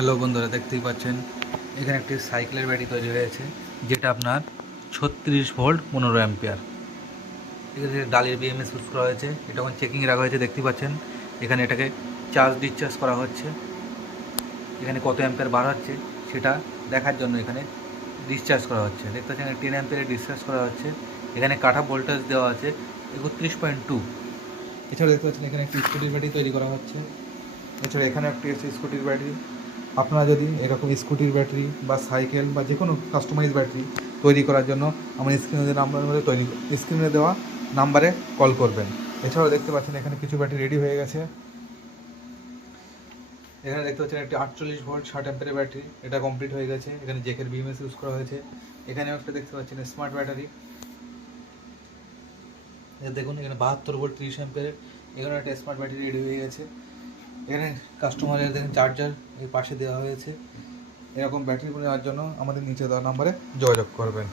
Hello বন্ধুরা, দেখতেই পাচ্ছেন এখানে একটি সাইকেলের ব্যাটারি তৈরি হয়েছে, যেটা আপনার 36 ভোল্ট 15 অ্যাম্পিয়ার। এখানে ডালের বিএমএস ইউজ করা হয়েছে, এটা এখন চেকিং রাখা হয়েছে। দেখতেই পাচ্ছেন এখানে এটাকে চার্জ ডিসচার্জ করা হচ্ছে। এখানে কত অ্যাম্পিয়ার বার হচ্ছে সেটা দেখার জন্য এখানে ডিসচার্জ করা হচ্ছে। দেখতে পাচ্ছেন 10 অ্যাম্পিয়ারে ডিসচার্জ করা হচ্ছে। এখানে কাঠা ভোল্টেজ দেওয়া আছে 31.2। এছাড়া দেখতে পাচ্ছেন এখানে একটি স্কুটির ব্যাটারি তৈরি করা হচ্ছে। এছাড়া এখানে একটি আছে স্কুটির ব্যাটারি। আপনারা যদি এরকম স্কুটির ব্যাটারি বা সাইকেল বা যে কোনো কাস্টমাইজ ব্যাটারি তৈরি করার জন্য আমার স্ক্রিনে দেওয়া নাম্বারে কল করবেন। এছাড়াও দেখতে পাচ্ছেন এখানে কিছু ব্যাটারি রেডি হয়ে গেছে। এখানে দেখতে পাচ্ছেন একটি 48 ভোল্ট 60 অ্যাম্পিয়ারের ব্যাটারি, এটা কমপ্লিট হয়ে গেছে। এখানে জেকের বিএমএস ইউজ করা হয়েছে। এখানেও একটা দেখতে পাচ্ছেন স্মার্ট ব্যাটারি, দেখুন এখানে 72 ভোল্ট 30 অ্যাম্পিয়ারের। এখানে একটা স্মার্ট ব্যাটারি রেডি হয়ে গেছে। এখানে কাস্টমারের দেখেন চার্জার এর পাশে দেওয়া হয়েছে। এরকম ব্যাটারিগুলো নেওয়ার জন্য আমাদের নিচে দেওয়া নাম্বারে যোগাযোগ করবেন।